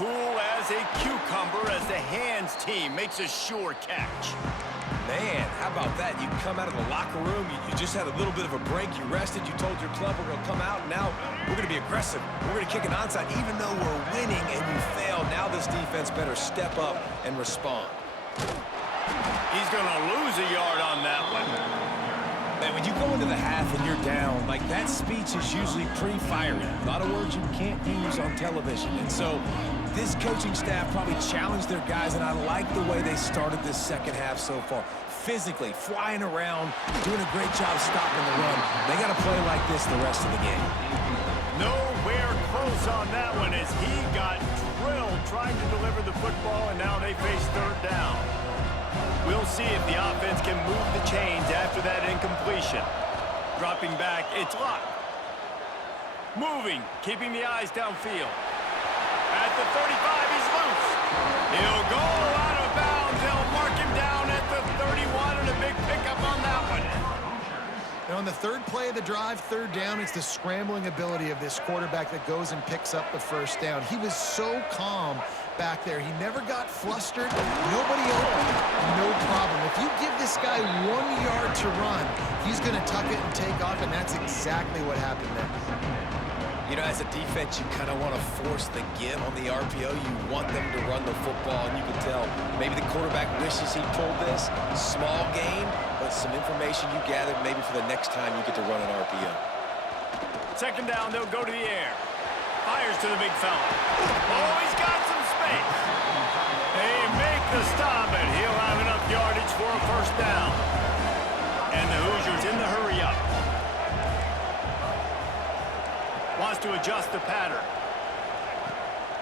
Cool as a cucumber as the hands team makes a sure catch. Man, how about that? You come out of the locker room, you just had a little bit of a break, you rested, you told your club we're going to come out, and now we're going to be aggressive. We're going to kick an onside, even though we're winning and you failed. Now this defense better step up and respond. He's going to lose a yard on that one. Man, when you go into the half and you're down, like that speech is usually pretty fiery. A lot of words you can't use on television. And so this coaching staff probably challenged their guys, and I like the way they started this second half so far. Physically, flying around, doing a great job stopping the run. They got to play like this the rest of the game. Nowhere close on that one as he got drilled trying to deliver the football, and now they face third down. We'll see if the offense can move the chains after that incompletion. Dropping back, it's Luck. Moving, keeping the eyes downfield. At the 35, he's loose. He'll go out of bounds. They'll mark him down at the 31, and a big pickup on that one. And on the third play of the drive, third down, it's the scrambling ability of this quarterback that goes and picks up the first down. He was so calm back there. He never got flustered. Nobody open, no problem. If you give this guy 1 yard to run, he's going to tuck it and take off, and that's exactly what happened there. You know, as a defense, you kind of want to force the give on the RPO. You want them to run the football, and you can tell maybe the quarterback wishes he pulled this. Small gain, but some information you gathered maybe for the next time you get to run an RPO. Second down, they'll go to the air. Fires to the big fella. Oh, he's got some space. They make the stop, and he'll have enough yardage for a first down. And the Hoosiers in the hurry-up. Wants to adjust the pattern.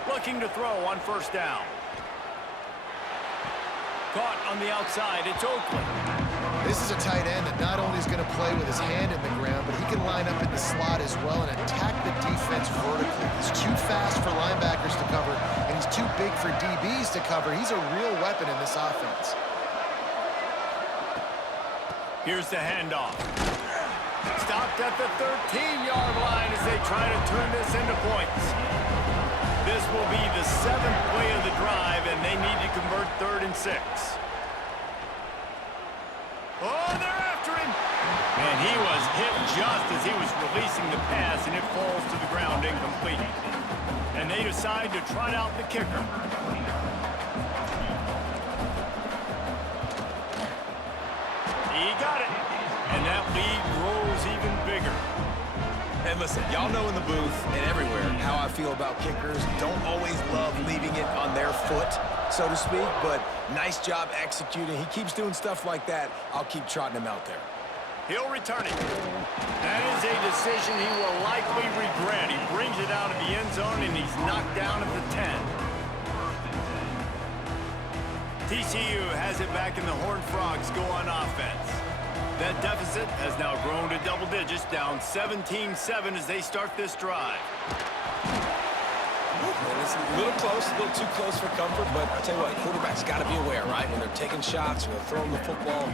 Looking to throw on first down. Caught on the outside. It's Oakland. This is a tight end that not only is going to play with his hand in the ground, but he can line up in the slot as well and attack the defense vertically. He's too fast for linebackers to cover, and he's too big for DBs to cover. He's a real weapon in this offense. Here's the handoff. Stopped at the 13-yard line as they try to turn this into points. This will be the 7th play of the drive, and they need to convert 3rd and 6. Oh, they're after him! And he was hit just as he was releasing the pass, and it falls to the ground incomplete. And they decide to trot out the kicker. He got it. And that lead grows even bigger. And listen, y'all know in the booth and everywhere how I feel about kickers. Don't always love leaving it on their foot, so to speak, but nice job executing. He keeps doing stuff like that. I'll keep trotting him out there. He'll return it. That is a decision he will likely regret. He brings it out of the end zone, and he's knocked down at the 10. TCU has it back, and the Horned Frogs go on offense. That deficit has now grown to double digits, down 17-7 as they start this drive. It's a little close, a little too close for comfort, but I'll tell you what, quarterbacks got to be aware, right? When they're taking shots, when they're throwing the football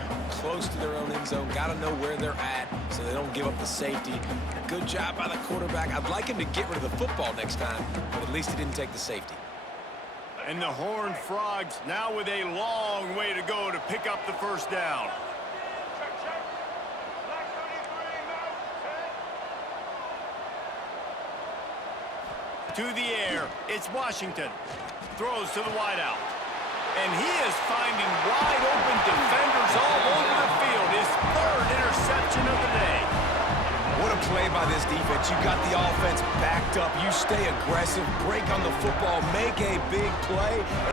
close to their own end zone, got to know where they're at so they don't give up the safety. Good job by the quarterback. I'd like him to get rid of the football next time, but at least he didn't take the safety. And the Horned Frogs now with a long way to go to pick up the first down. To the air, it's Washington. Throws to the wideout. And he is finding wide open defenders all over the field. His 3rd interception of the day. What a play by this defense. You got the offense backed up. You stay aggressive, break on the football, make a big play.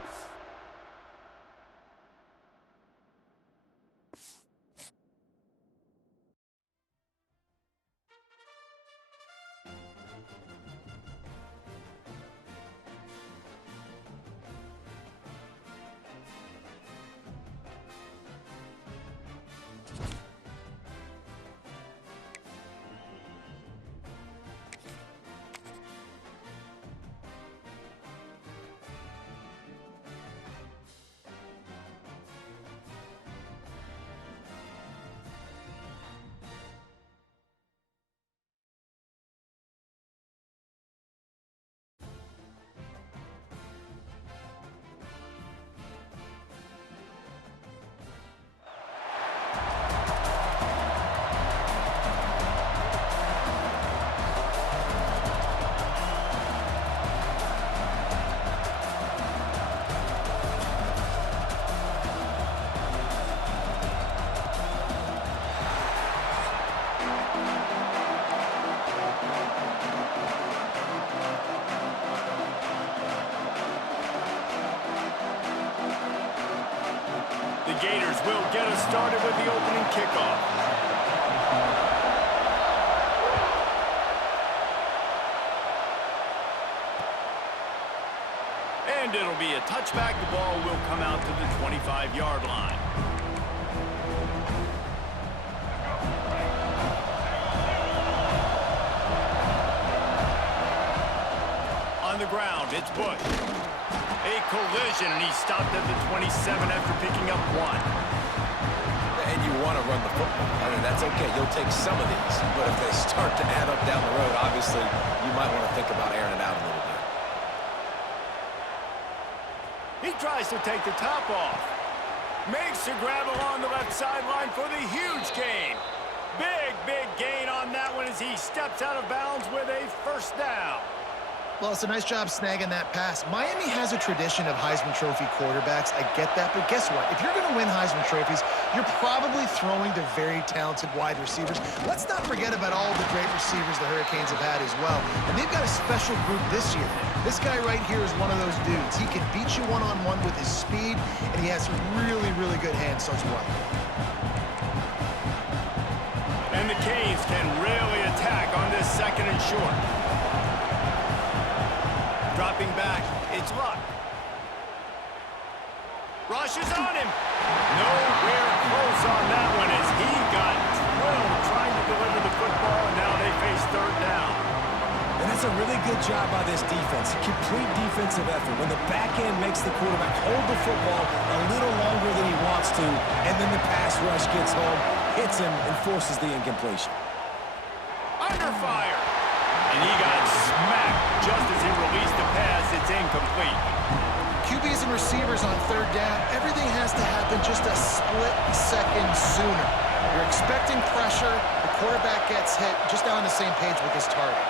Gators will get us started with the opening kickoff. And it'll be a touchback. The ball will come out to the 25-yard line. On the ground, it's Bush. A collision, and he stopped at the 27 after picking up 1. And you want to run the football. I mean, that's okay. You'll take some of these. But if they start to add up down the road, obviously, you might want to think about airing it out a little bit. He tries to take the top off. Makes the grab along the left sideline for the huge gain. Big gain on that one as he steps out of bounds with a first down. Well, it's a nice job snagging that pass. Miami has a tradition of Heisman Trophy quarterbacks. I get that, but guess what? If you're going to win Heisman Trophies, you're probably throwing to very talented wide receivers. Let's not forget about all the great receivers the Hurricanes have had as well. And they've got a special group this year. This guy right here is one of those dudes. He can beat you one-on-one with his speed, and he has really good hands as well. And the Canes can really attack on this second and short. Dropping back, it's Luck. Rushes on him. Nowhere close on that one as he got drilled trying to deliver the football, and now they face third down. And that's a really good job by this defense. Complete defensive effort. When the back end makes the quarterback hold the football a little longer than he wants to, and then the pass rush gets home, hits him, and forces the incompletion. Under fire. And he got smacked just as he released the pass. It's incomplete. QBs and receivers on third down, everything has to happen just a split second sooner. You're expecting pressure, the quarterback gets hit, just not on the same page with his target.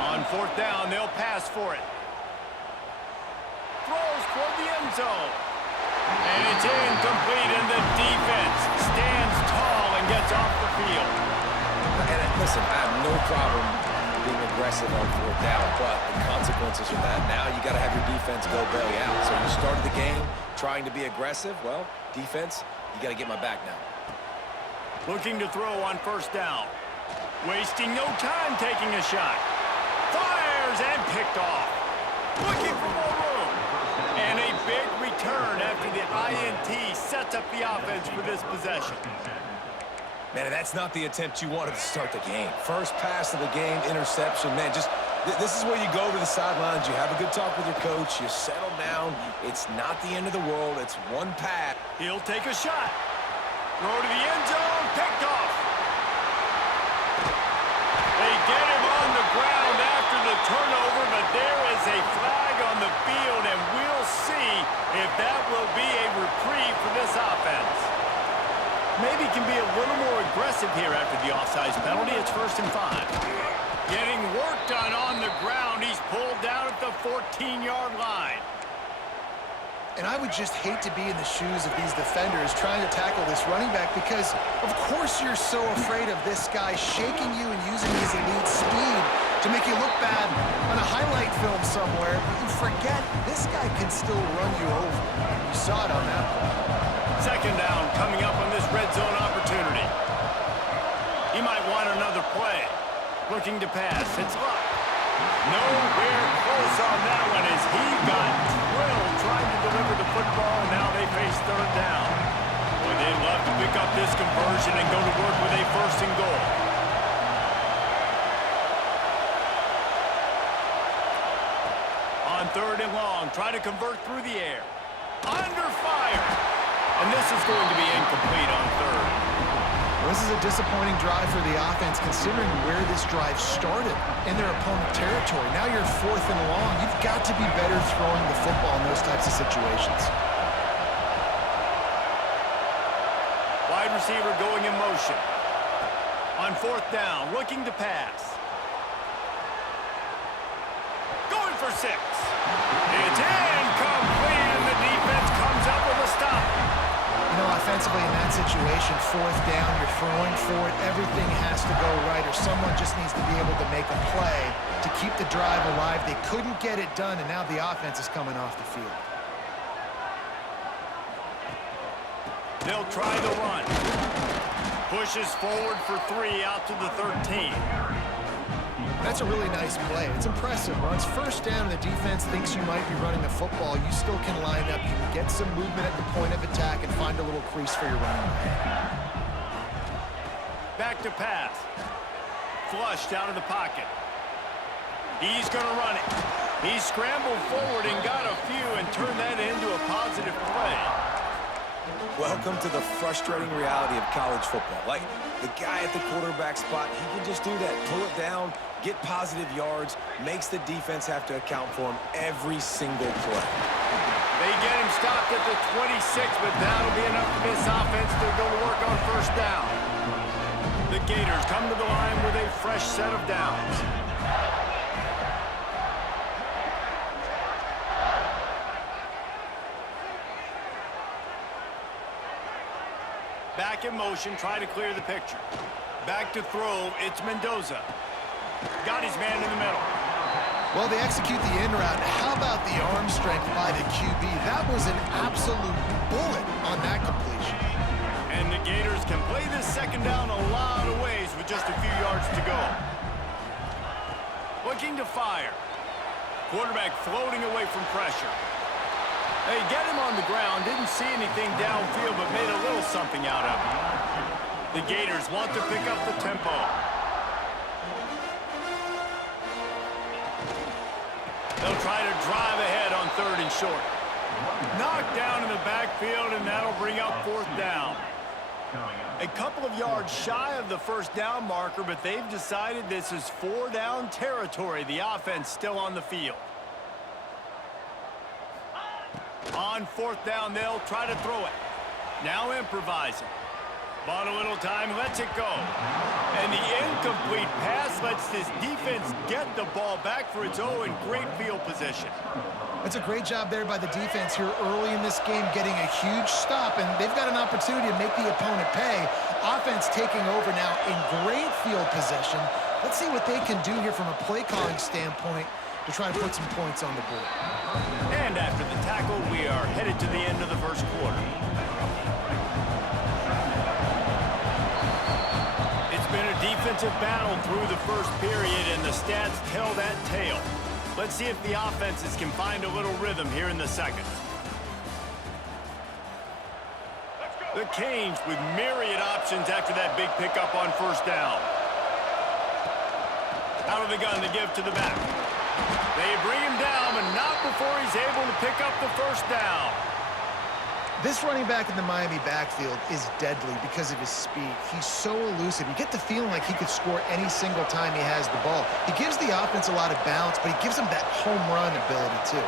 On fourth down, they'll pass for it. Throws toward the end zone. And it's incomplete, and the defense stands tall and gets off the field. And listen, I have no problem being aggressive on fourth down, but the consequences of that, now you got to have your defense go belly out. So you started the game trying to be aggressive. Well, defense, you got to get my back now. Looking to throw on first down. Wasting no time taking a shot. Fires and picked off. Looking for more room. And a big return after the INT sets up the offense for this possession. Man, that's not the attempt you wanted to start the game. First pass of the game, interception. Man, just this is where you go to the sidelines. You have a good talk with your coach. You settle down. It's not the end of the world. It's one pass. He'll take a shot. Throw to the end zone. Picked off. They get him on the ground after the turnover, but there is a flag on the field, and we'll see if that will be a reprieve for this offense. Maybe can be a little more aggressive here after the offsides penalty. It's 1st and 5. Getting work done on the ground. He's pulled down at the 14-yard line. And I would just hate to be in the shoes of these defenders trying to tackle this running back because, of course, you're so afraid of this guy shaking you and using his elite speed to make you look bad on a highlight film somewhere. But you forget this guy can still run you over. You saw it on that play. Second down coming up on this red zone opportunity. He might want another play. Looking to pass. It's Luck. Nowhere close on that one as he got drilled trying to deliver the football, and now they face third down. Boy, they'd love to pick up this conversion and go to work with a 1st and goal. On 3rd and long, try to convert through the air. Under fire. And this is going to be incomplete on 3rd. Well, this is a disappointing drive for the offense considering where this drive started in their opponent territory. Now you're 4th and long. You've got to be better throwing the football in those types of situations. Wide receiver going in motion. On 4th down, looking to pass. Going for 6. It's incomplete, and the defense comes up with a stop. You know, offensively in that situation, 4th down, you're throwing for it. Everything has to go right, or someone just needs to be able to make a play to keep the drive alive. They couldn't get it done, and now the offense is coming off the field. They'll try the run. Pushes forward for 3 out to the 13. That's a really nice play. It's impressive. When it's first down and the defense thinks you might be running the football, you still can line up. You can get some movement at the point of attack and find a little crease for your running back. Back to pass. Flushed out of the pocket. He's going to run it. He scrambled forward and got a few and turned that into a positive play. Welcome to the frustrating reality of college football. Like, the guy at the quarterback spot, he can just do that. Pull it down, get positive yards, makes the defense have to account for him every single play. They get him stopped at the 26, but that'll be enough for this offense to go to work on first down. The Gators come to the line with a fresh set of downs. Back in motion, try to clear the picture. Back to throw, it's Mendoza. Got his man in the middle. Well, they execute the in route. How about the arm strength by the QB? That was an absolute bullet on that completion. And the Gators can play this second down a lot of ways with just a few yards to go. Looking to fire. Quarterback floating away from pressure. They get him on the ground, didn't see anything downfield, but made a little something out of it. The Gators want to pick up the tempo. They'll try to drive ahead on 3rd and short. Knocked down in the backfield, and that'll bring up 4th down. A couple of yards shy of the first down marker, but they've decided this is 4-down territory. The offense still on the field. On 4th down, they'll try to throw it. Now improvising. Bought a little time, lets it go. And the incomplete pass lets this defense get the ball back for its own in great field position. That's a great job there by the defense here early in this game, getting a huge stop, and they've got an opportunity to make the opponent pay. Offense taking over now in great field possession. Let's see what they can do here from a play calling standpoint to try to put some points on the board. And after the tackle, we are headed to the end of the first quarter. It's been a defensive battle through the first period, and the stats tell that tale. Let's see if the offenses can find a little rhythm here in the second. The Canes with myriad options after that big pickup on first down. Out of the gun to give to the back. They bring him down, but not before he's able to pick up the first down. This running back in the Miami backfield is deadly because of his speed. He's so elusive. You get the feeling like he could score any single time he has the ball. He gives the offense a lot of balance, but he gives them that home run ability too.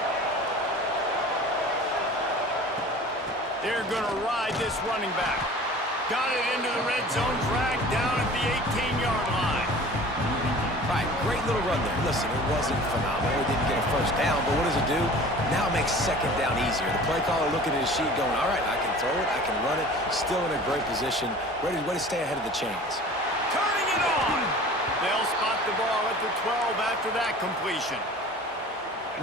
They're going to ride this running back. Got it into the red zone, dragged down at the 18-yard line. Right, great little run there. Listen, it wasn't phenomenal. He didn't get a first down, but what does it do? Now it makes second down easier. The play caller looking at his sheet going, all right, I can throw it, I can run it. Still in a great position, ready to stay ahead of the chains. Turning it on. They'll spot the ball at the 12 after that completion.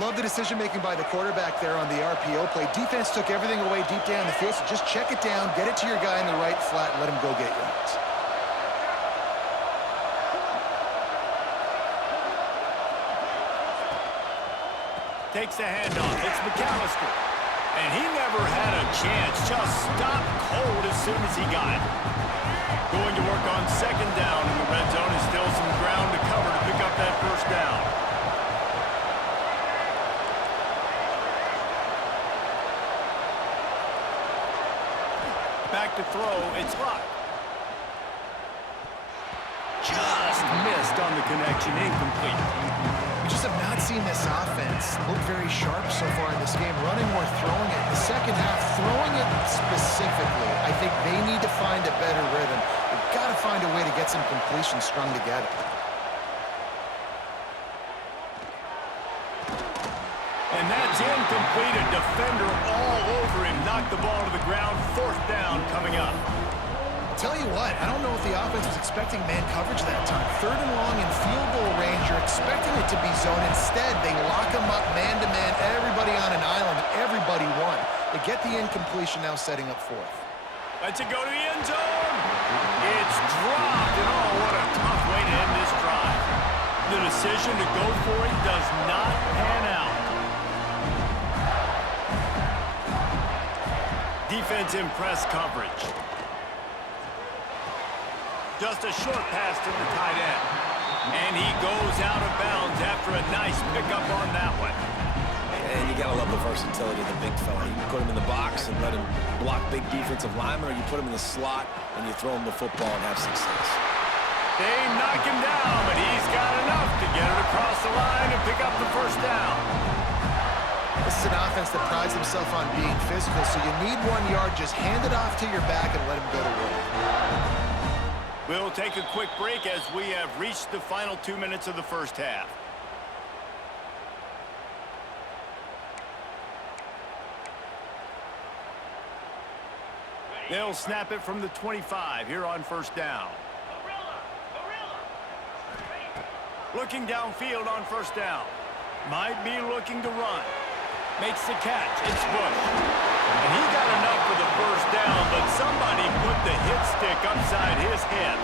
Love the decision-making by the quarterback there on the RPO play. Defense took everything away deep down the field, so just check it down, get it to your guy in the right flat, and let him go get yards. Takes the handoff. It's McAllister. And he never had a chance. Just stopped cold as soon as he got it. Going to work on second down in the red zone. And still some ground to cover to pick up that first down. Back to throw. It's Luck. Just missed on the connection. Incomplete. We just have not seen this offense look very sharp so far in this game, running or throwing it. The second half, throwing it specifically, I think they need to find a better rhythm. They've got to find a way to get some completions strung together. And that's incomplete. A defender all over him. Knocked the ball to the ground. Fourth down coming up. Tell you what, I don't know if the offense was expecting man coverage that time. Third and long in field goal range, you're expecting it to be zone. Instead, they lock them up man-to-man, everybody on an island, everybody won. They get the incompletion, now setting up fourth. Lets it go to the end zone. It's dropped, and oh, what a tough way to end this drive. The decision to go for it does not pan out. Defense in press coverage. Just a short pass to the tight end. And he goes out of bounds after a nice pickup on that one. And you got to love the versatility of the big fella. You can put him in the box and let him block big defensive linemen, or you put him in the slot and you throw him the football and have success. They knock him down, but he's got enough to get it across the line and pick up the first down. This is an offense that prides himself on being physical, so you need 1 yard. Just hand it off to your back and let him go to work. We'll take a quick break as we have reached the final 2 minutes of the first half. They'll snap it from the 25 here on first down. Looking downfield on first down. Might be looking to run. Makes the catch. It's Bush. And he got enough for the first down, but somebody put the hit stick upside his head.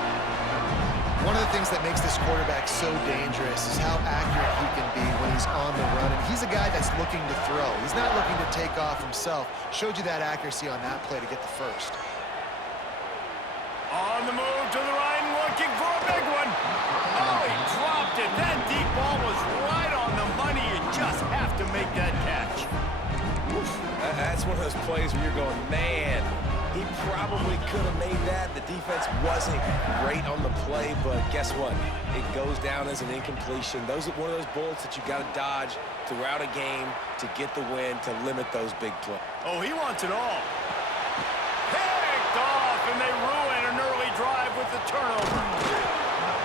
One of the things that makes this quarterback so dangerous is how accurate he can be when he's on the run. And he's a guy that's looking to throw. He's not looking to take off himself. Showed you that accuracy on that play to get the first. On the move to the right, looking for a big one. Oh, he dropped it. That deep ball was right on the money. You just have to make that catch. That's one of those plays where you're going, man, he probably could have made that. The defense wasn't great on the play, but guess what? It goes down as an incompletion. Those are one of those bullets that you got to dodge throughout a game to get the win, to limit those big plays. Oh, he wants it all. Picked off, and they ruin an early drive with the turnover.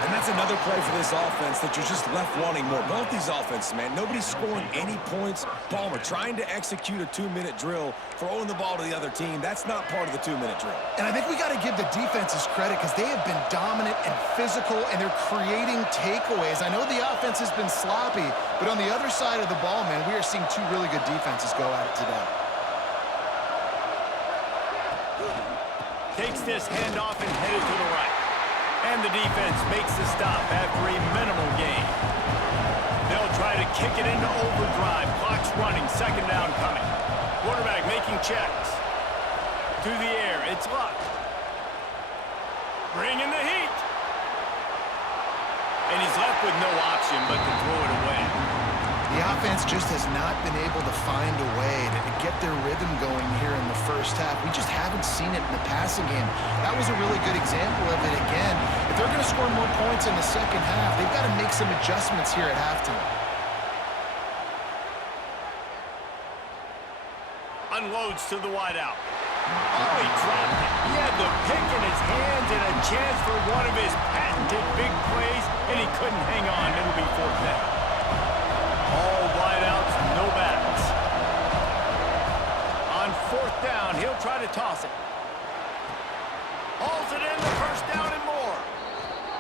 And that's another play for this offense that you're just left wanting more. Both these offenses, man, nobody's scoring any points. Palmer trying to execute a 2-minute drill, throwing the ball to the other team. That's not part of the 2-minute drill. And I think we got to give the defenses credit because they have been dominant and physical, and they're creating takeaways. I know the offense has been sloppy, but on the other side of the ball, man, we are seeing two really good defenses go at it today. Takes this handoff and headed to the right. And the defense makes the stop after a minimal gain. They'll try to kick it into overdrive. Clock's running. Second down coming. Quarterback making checks. To the air. It's Luck. Bringing the heat. And he's left with no option but to throw it away. The offense just has not been able to find a way to get their rhythm going here in the first half. We just haven't seen it in the passing game. That was a really good example of it again. If they're going to score more points in the second half, they've got to make some adjustments here at halftime. Unloads to the wideout. Oh, he dropped it. He had the pick in his hands and a chance for one of his patented big plays, and he couldn't hang on. It'll be fourth down. All wideouts, no backs. On fourth down, he'll try to toss it. Hauls it in, the first down and more.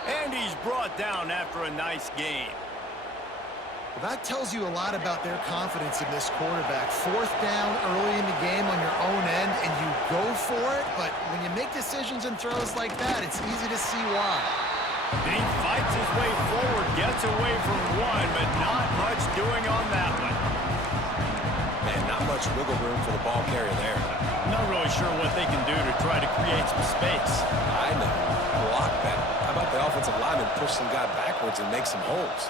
And he's brought down after a nice game. Well, that tells you a lot about their confidence in this quarterback. Fourth down early in the game on your own end, and you go for it, but when you make decisions and throws like that, it's easy to see why. And he fights his way forward, gets away from one, but not much doing on that one. Man, not much wiggle room for the ball carrier there. Not really sure what they can do to try to create some space. I know. Block that. How about the offensive lineman push some guy backwards and make some holes?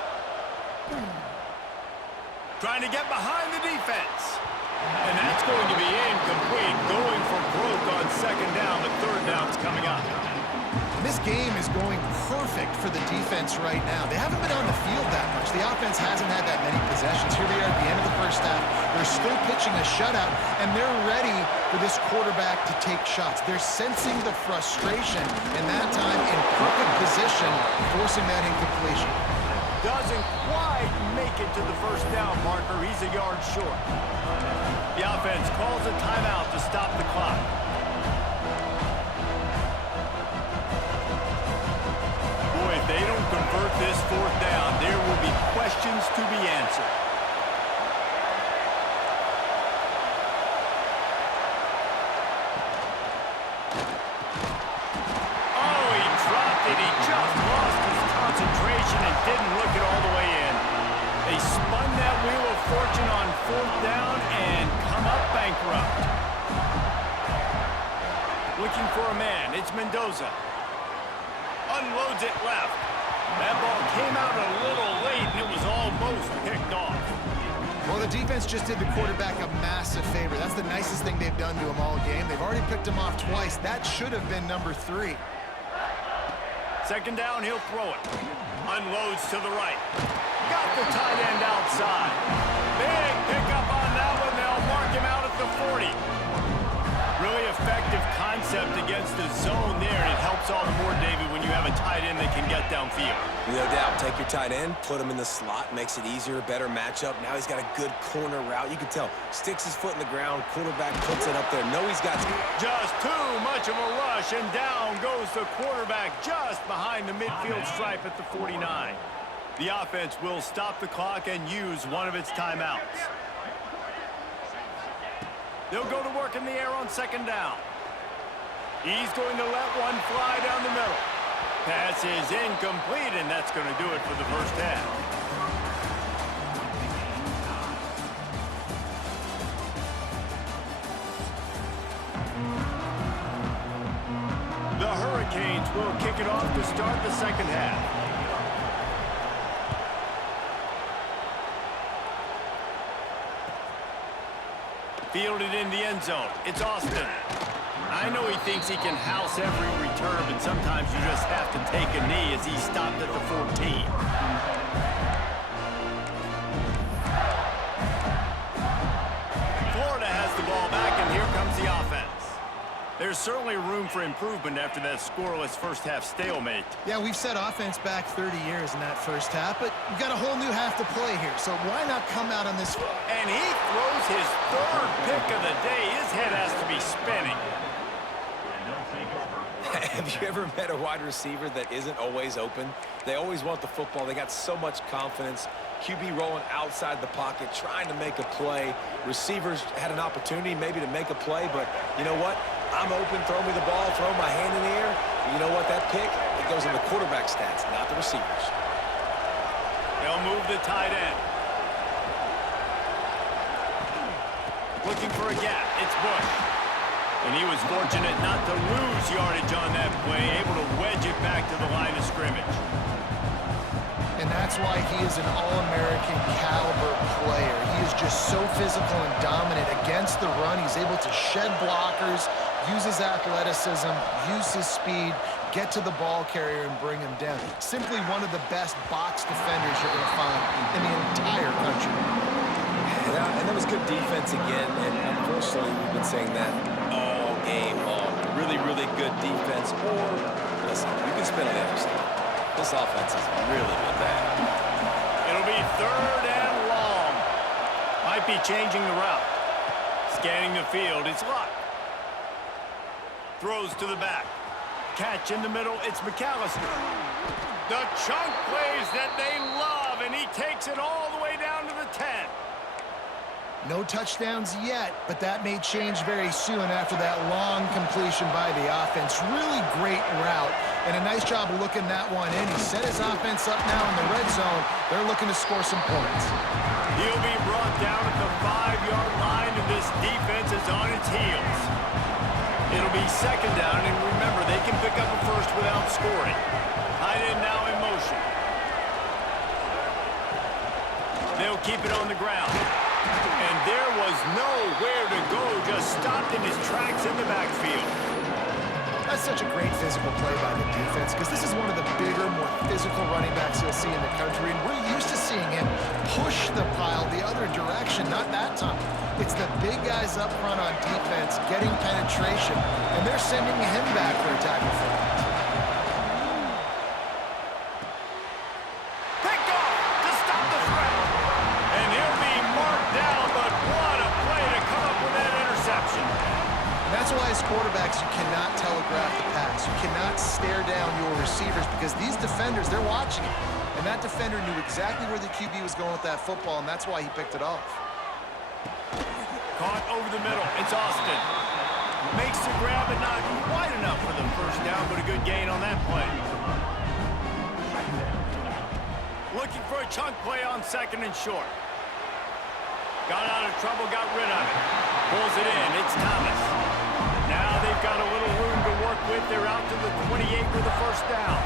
Trying to get behind the defense. And that's going to be incomplete. Going for broke on second down, but third down's coming up. This game is going perfect for the defense right now. They haven't been on the field that much. The offense hasn't had that many possessions. Here they are at the end of the first half. They're still pitching a shutout, and they're ready for this quarterback to take shots. They're sensing the frustration, and that time in perfect position, forcing that incompletion. Doesn't quite make it to the first down marker. He's a yard short. The offense calls a timeout to stop the clock. If they don't convert this fourth down, there will be questions to be answered. route. Looking for a man. It's Mendoza. Unloads it left. That ball came out a little late, and it was almost picked off. Well, the defense just did the quarterback a massive favor. That's the nicest thing they've done to him all game. They've already picked him off twice. That should have been number 3. Second down, he'll throw it. Unloads to the right. Got the tight end outside. Big pickup on that one. They'll mark him out at the 40. Really effective concept against the zone there, and it helps all the more, David, when you have a tight end that can get downfield. No doubt. Take your tight end, put him in the slot, makes it easier, better matchup. Now he's got a good corner route. You can tell. Sticks his foot in the ground, quarterback puts it up there. No, he's got just too much of a rush, and down goes the quarterback just behind the midfield stripe at the 49. The offense will stop the clock and use one of its timeouts. They'll go to work in the air on second down. He's going to let one fly down the middle. Pass is incomplete, and that's going to do it for the first half. The Hurricanes will kick it off to start the second half. Fielded in the end zone. It's Austin. I know he thinks he can house every return, but sometimes you just have to take a knee as he stopped at the 14. Florida has the ball back, and here comes the offense. There's certainly room for improvement after that scoreless first-half stalemate. Yeah, we've set offense back 30 years in that first half, but we've got a whole new half to play here, so why not come out on this? And he throws his third pick of the day. His head has to be spinning. Have you ever met a wide receiver that isn't always open? They always want the football. They got so much confidence. QB rolling outside the pocket, trying to make a play. Receivers had an opportunity maybe to make a play, but you know what? I'm open, throw me the ball, throw my hand in the air. You know what? That pick, it goes in the quarterback stats, not the receivers. They'll move the tight end. Looking for a gap. It's Bush. And he was fortunate not to lose yardage on that play, able to wedge it back to the line of scrimmage. And that's why he is an All-American caliber player. He is just so physical and dominant against the run. He's able to shed blockers, use his athleticism, use his speed, get to the ball carrier and bring him down. Simply one of the best box defenders you're going to find in the entire country. Yeah, and that was good defense again, and unfortunately we've been saying that all game long. Really, really good defense, or, listen, you can spin on the other side. This offense has really been bad. It'll be third and long. Might be changing the route. Scanning the field, it's Luck. Throws to the back. Catch in the middle, it's McAllister. The chunk plays that they love, and he takes it all the way down to the 10. No touchdowns yet, but that may change very soon after that long completion by the offense. Really great route, and a nice job of looking that one in. He set his offense up now in the red zone. They're looking to score some points. He'll be brought down at the 5-yard line, and this defense is on its heels. It'll be second down, and remember, they can pick up a first without scoring. Tight end now in motion. They'll keep it on the ground. And there was nowhere to go, just stopped in his tracks in the backfield. That's such a great physical play by the defense because this is one of the bigger, more physical running backs you'll see in the country, and we're used to seeing him push the pile the other direction, not that time. It's the big guys up front on defense getting penetration, and they're sending him back for a tackle for him. That's why as quarterbacks, you cannot telegraph the pass. You cannot stare down your receivers because these defenders, they're watching it. And that defender knew exactly where the QB was going with that football, and that's why he picked it off. Caught over the middle. It's Austin. Makes the grab, but not quite enough for the first down, but a good gain on that play. Looking for a chunk play on second and short. Got out of trouble, got rid of it. Pulls it in. It's Thomas. Now they've got a little room to work with. They're out to the 28 with the first down.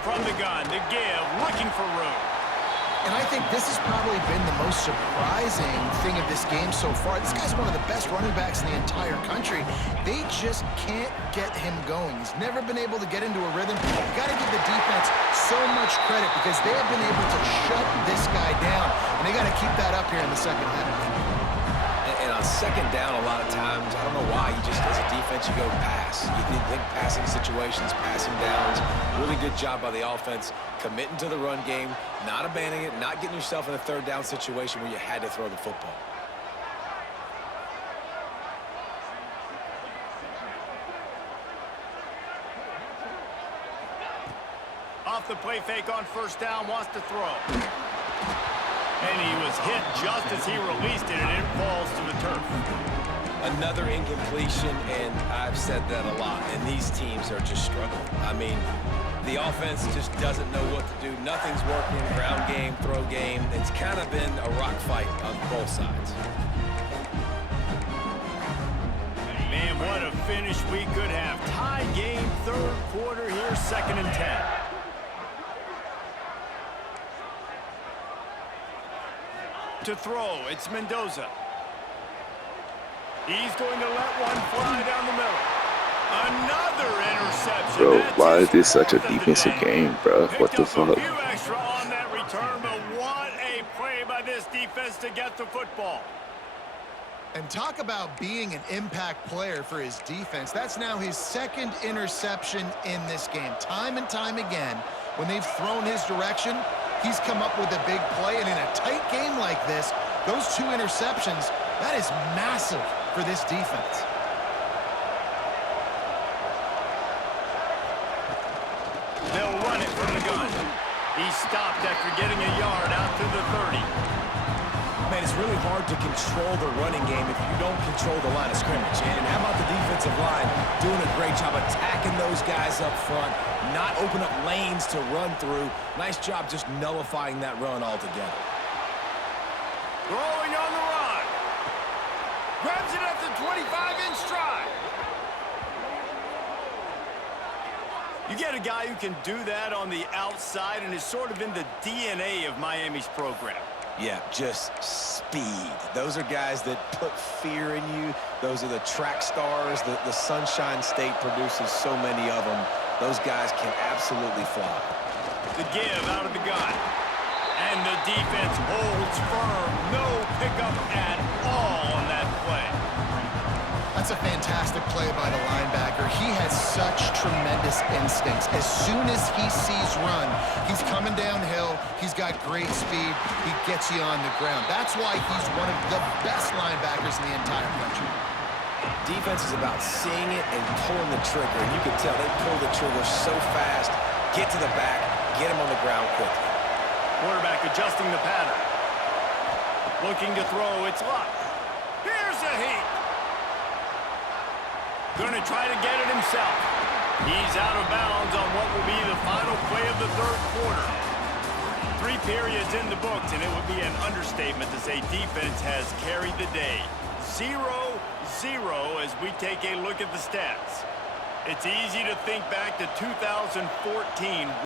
From the gun, the give, looking for room. And I think this has probably been the most surprising thing of this game so far. This guy's one of the best running backs in the entire country. They just can't get him going. He's never been able to get into a rhythm. You got to give the defense so much credit because they have been able to shut this guy down. And they got to keep that up here in the second half. And on second down, a lot of times, I don't know why, you just, as a defense, you go pass. You think passing situations, passing downs. Really good job by the offense, committing to the run game, not abandoning it, not getting yourself in a third down situation where you had to throw the football. Off the play fake on first down, wants to throw. And he was hit just as he released it, and it falls to the turf. Another incompletion, and I've said that a lot, and these teams are just struggling. I mean, the offense just doesn't know what to do. Nothing's working, ground game, throw game. It's kind of been a rock fight on both sides. Man, what a finish we could have. Tie game, third quarter here, 2nd and 10. To throw, it's Mendoza. He's going to let one fly down the middle. Another interception. Bro, That's why is his this such a fourth of the defensive day. game, bro? What the Picked up fuck? a few extra on that return, but what a play by this defense to get the football. And talk about being an impact player for his defense. That's now his 2nd interception in this game. Time and time again, when they've thrown his direction, he's come up with a big play. And in a tight game like this, those 2 interceptions, that is massive for this defense. They'll run it from the gun. He stopped after getting a yard out to the 30. Man, it's really hard to control the running game if you don't control the line of scrimmage. And how about the defensive line doing a great job attacking those guys up front, not open up lanes to run through. Nice job just nullifying that run altogether. Throwing on the run. Grabs it at the 25-inch stride. You get a guy who can do that on the outside, and it's sort of in the DNA of Miami's program. Yeah, just speed. Those are guys that put fear in you. Those are the track stars. The Sunshine State produces so many of them. Those guys can absolutely fly. The give out of the gun. And the defense holds firm. No pickup at all on that play. That's a fantastic play by the linebacker. He has such tremendous instincts. As soon as he sees run, he's coming downhill. He's got great speed. He gets you on the ground. That's why he's one of the best linebackers in the entire country. Defense is about seeing it and pulling the trigger. And you can tell they pull the trigger so fast, get to the back, get him on the ground quickly. Quarterback adjusting the pattern. Looking to throw, it's Luck. Here's a heat. Going to try to get it himself. He's out of bounds on what will be the final play of the third quarter. 3 periods in the books, and it would be an understatement to say defense has carried the day. 0-0 as we take a look at the stats. It's easy to think back to 2014.